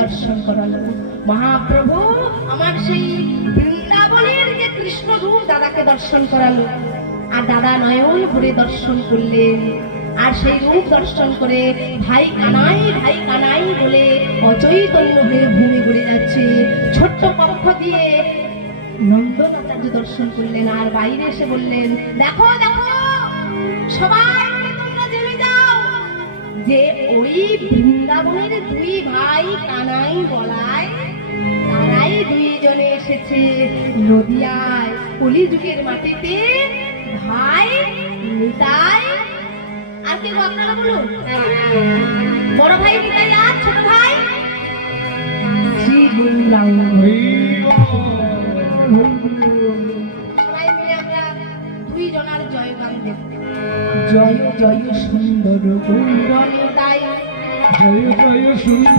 দর্শন করালো। মহাপ্রভু আমার সেই বৃন্দাবনের যে কৃষ্ণ রূপ দাদাকে দর্শন করালো, আর দাদা নয়ন ভরে দর্শন করলেন। আর সেই রূপ দর্শন করে ভাই কানাই বলে অচৈতন্য হয়ে ভূমি ঘুরে যাচ্ছে। ছোট্ট কক্ষ দিয়ে নন্দন আচার্য দর্শন করলেন, আর বাইরে এসে বললেন, দেখো দেখো সবাই তোমরা জেনে যাও যে ওই বৃন্দাবনের দুই ভাই কানাই বলায় তারাই দুইজনে এসেছে নদিয়ায় কলিযুগের মাটিতে। ভাই নিতাই আর কেউ আপনারা বলুন, বড় ভাই নিতাই আর ছোট ভাই শ্রী গুরুরাম। সবাই মিলে আমরা দুই জনার জয়গান দেব। জয় জয় সুন্দর গৌর নিতাই, জয় জয় সুন্দর।